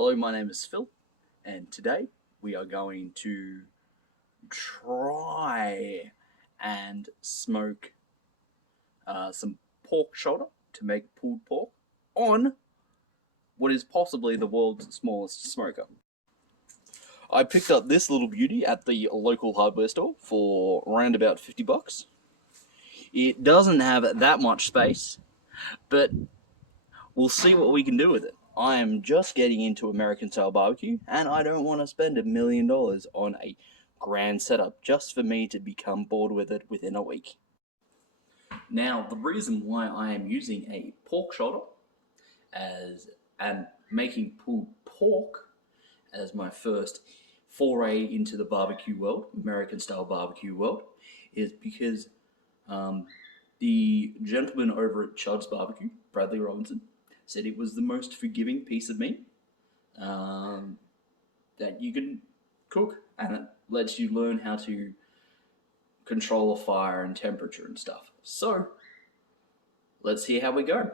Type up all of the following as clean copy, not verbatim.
Hello, my name is Phil, and today we are going to try and smoke some pork shoulder to make pulled pork on what is possibly the world's smallest smoker. I picked up this little beauty at the local hardware store for around about $50. It doesn't have that much space, but we'll see what we can do with it. I am just getting into American style barbecue, and I don't want to spend $1 million on a grand setup just for me to become bored with it within a week. Now, the reason why I am using a pork shoulder and making pulled pork as my first foray into the barbecue world, American style barbecue world, is because the gentleman over at Chud's Barbecue, Bradley Robinson, said it was the most forgiving piece of meat that you can cook, and it lets you learn how to control a fire and temperature and stuff. So let's see how we go.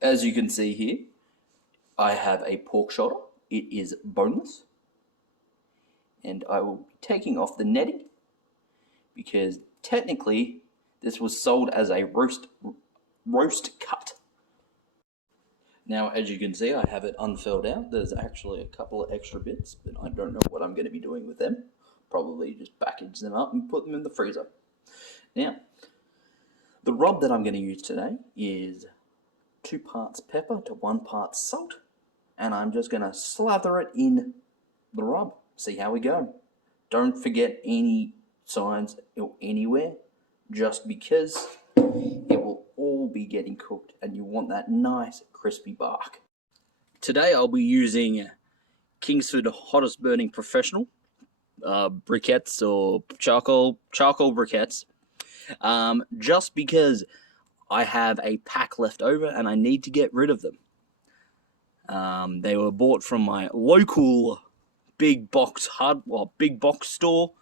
As you can see here, I have a pork shoulder. It is boneless, and I will be taking off the netting because technically this was sold as a roast cut. Now, as you can see, I have it unfurled out. There's actually a couple of extra bits, but I don't know what I'm going to be doing with them. Probably just package them up and put them in the freezer. Now, the rub that I'm going to use today is 2 parts pepper to 1 part salt, and I'm just going to slather it in the rub. See how we go. Don't forget any signs or anywhere, just because it will all be getting cooked and you want that nice crispy bark. Today I'll be using Kingsford Hottest Burning Professional briquettes or charcoal briquettes, just because I have a pack left over and I need to get rid of them. They were bought from my local big box store,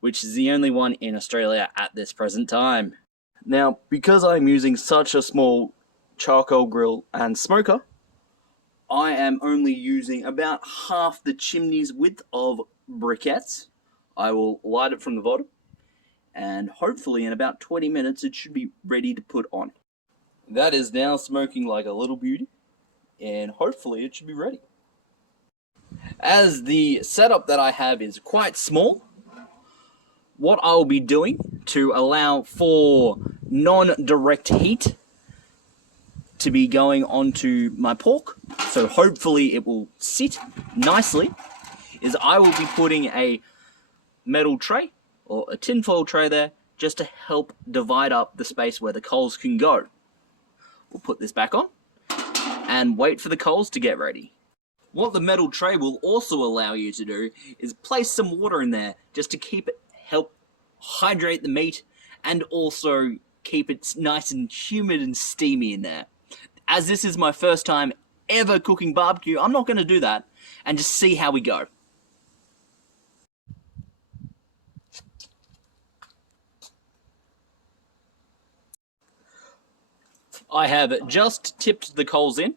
which is the only one in Australia at this present time. Now, because I'm using such a small charcoal grill and smoker, I am only using about half the chimney's width of briquettes. I will light it from the bottom, and hopefully in about 20 minutes it should be ready to put on. That is now smoking like a little beauty, and hopefully it should be ready. As the setup that I have is quite small, what I'll be doing to allow for non-direct heat to be going onto my pork, so hopefully it will sit nicely, is I will be putting a metal tray or a tinfoil tray there just to help divide up the space where the coals can go. We'll put this back on and wait for the coals to get ready. What the metal tray will also allow you to do is place some water in there just to help hydrate the meat and also keep it nice and humid and steamy in there. As this is my first time ever cooking barbecue, I'm not going to do that and just see how we go. I have just tipped the coals in,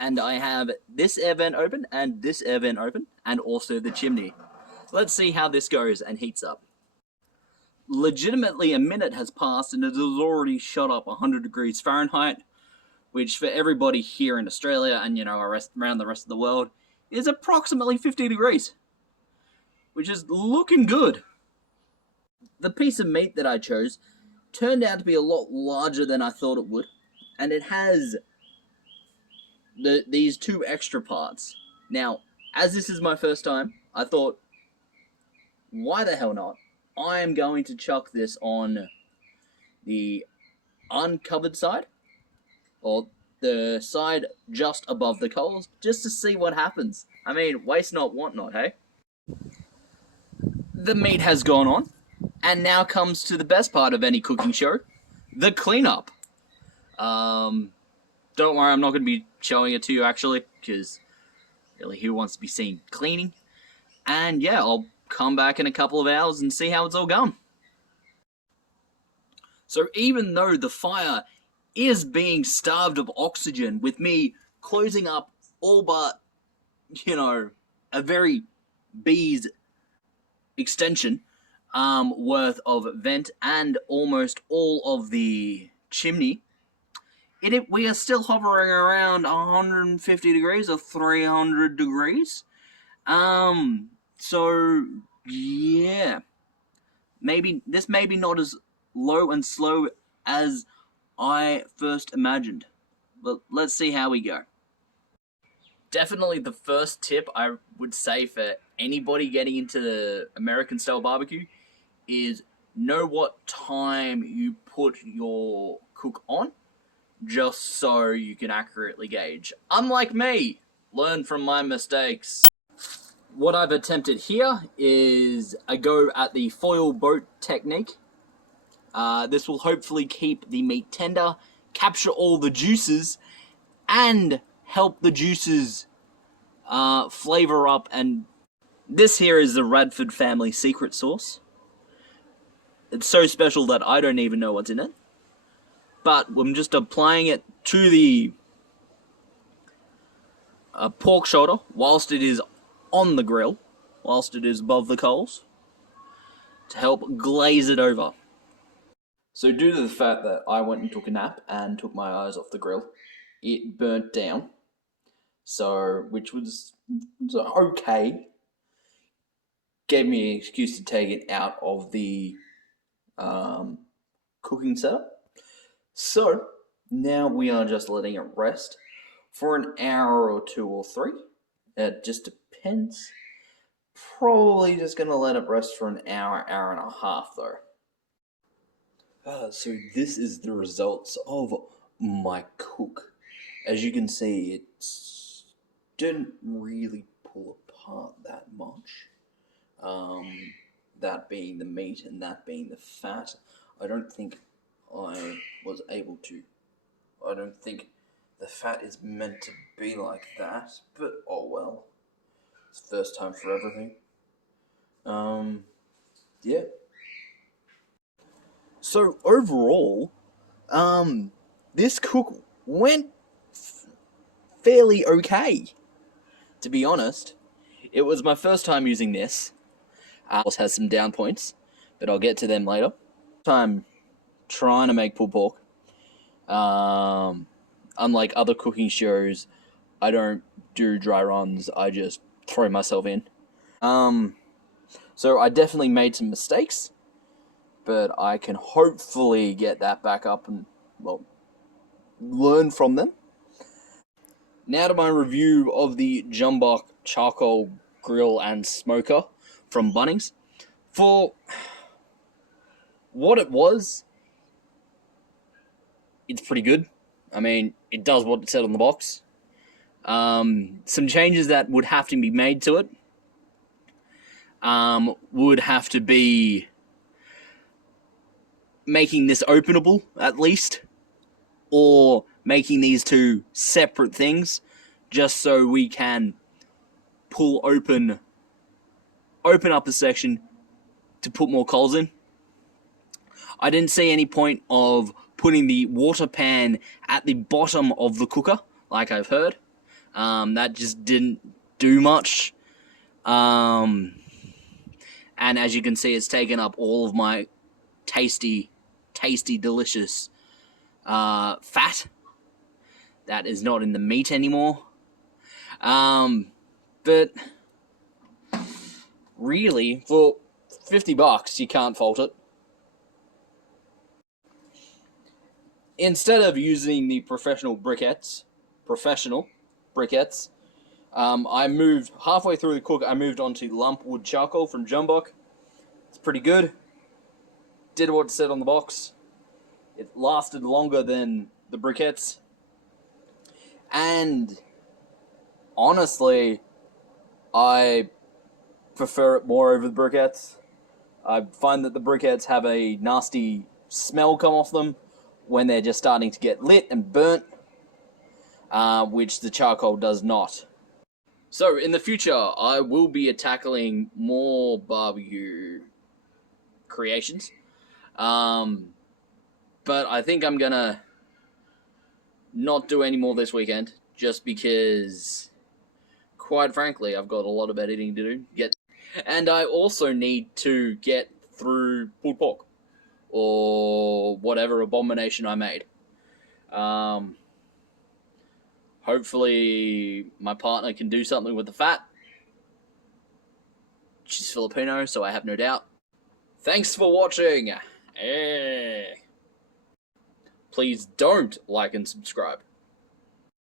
and I have this air vent open and this air vent open, and also the chimney. Let's see how this goes and heats up. Legitimately, a minute has passed and it has already shot up 100 degrees Fahrenheit, which for everybody here in Australia and around the rest of the world is approximately 50 degrees, which is looking good. The piece of meat that I chose turned out to be a lot larger than I thought it would, and it has these 2 extra parts. Now, as this is my first time, I thought, why the hell not? I am going to chuck this on the uncovered side, or the side just above the coals, just to see what happens. I mean, waste not, want not, hey? The meat has gone on, and now comes to the best part of any cooking show, the cleanup. Don't worry, I'm not going to be showing it to you actually, because really, who wants to be seen cleaning? And yeah, I'll come back in a couple of hours and see how it's all gone. So even though the fire is being starved of oxygen, with me closing up all but a very bee's extension worth of vent and almost all of the chimney, we are still hovering around 150 degrees or 300 degrees. So yeah, maybe not as low and slow as I first imagined, but let's see how we go. Definitely the first tip I would say for anybody getting into the American style barbecue is know what time you put your cook on, just so you can accurately gauge. Unlike me, learn from my mistakes. What I've attempted here is a go at the foil boat technique. This will hopefully keep the meat tender, capture all the juices, and help the juices flavor up. And this here is the Radford family secret sauce. It's so special that I don't even know what's in it. But I'm just applying it to the pork shoulder whilst it is on the grill, whilst it is above the coals, to help glaze it over. So due to the fact that I went and took a nap and took my eyes off the grill, it burnt down. So, which was okay. Gave me an excuse to take it out of the cooking setup. So, now we are just letting it rest for an hour or 2 or 3. It just depends. Probably just going to let it rest for an hour, hour and a half though. So this is the results of my cook. As you can see, it didn't really pull apart that much. That being the meat and that being the fat. I don't think I was able to. I don't think the fat is meant to be like that, but oh well. It's first time for everything. Yeah. So overall, this cook went fairly okay, to be honest. It was my first time using this. Also has some down points, but I'll get to them later. I'm trying to make pulled pork. Unlike other cooking shows, I don't do dry runs. I just throw myself in. So I definitely made some mistakes, but I can hopefully get that back up and, well, learn from them. Now to my review of the Jumbuck charcoal grill and smoker from Bunnings. For what it was, it's pretty good. I mean, it does what it said on the box. Some changes that would have to be made to it would have to be making this openable, at least, or making these two separate things, just so we can open up a section to put more coals in. I didn't see any point of putting the water pan at the bottom of the cooker, like I've heard. That just didn't do much. And as you can see, it's taken up all of my tasty, delicious fat that is not in the meat anymore. But really, for $50, you can't fault it. Instead of using the professional briquettes, I moved halfway through the cook. I moved on to lump wood charcoal from Jumbuck. It's pretty good. Did what it said on the box. It lasted longer than the briquettes. And honestly, I prefer it more over the briquettes. I find that the briquettes have a nasty smell come off them when they're just starting to get lit and burnt, which the charcoal does not. So in the future, I will be tackling more barbecue creations. But I think I'm gonna not do any more this weekend, just because quite frankly, I've got a lot of editing to do. And I also need to get through pulled pork, or whatever abomination I made. Hopefully my partner can do something with the fat. She's Filipino, so I have no doubt. Thanks for watching. Please don't like and subscribe.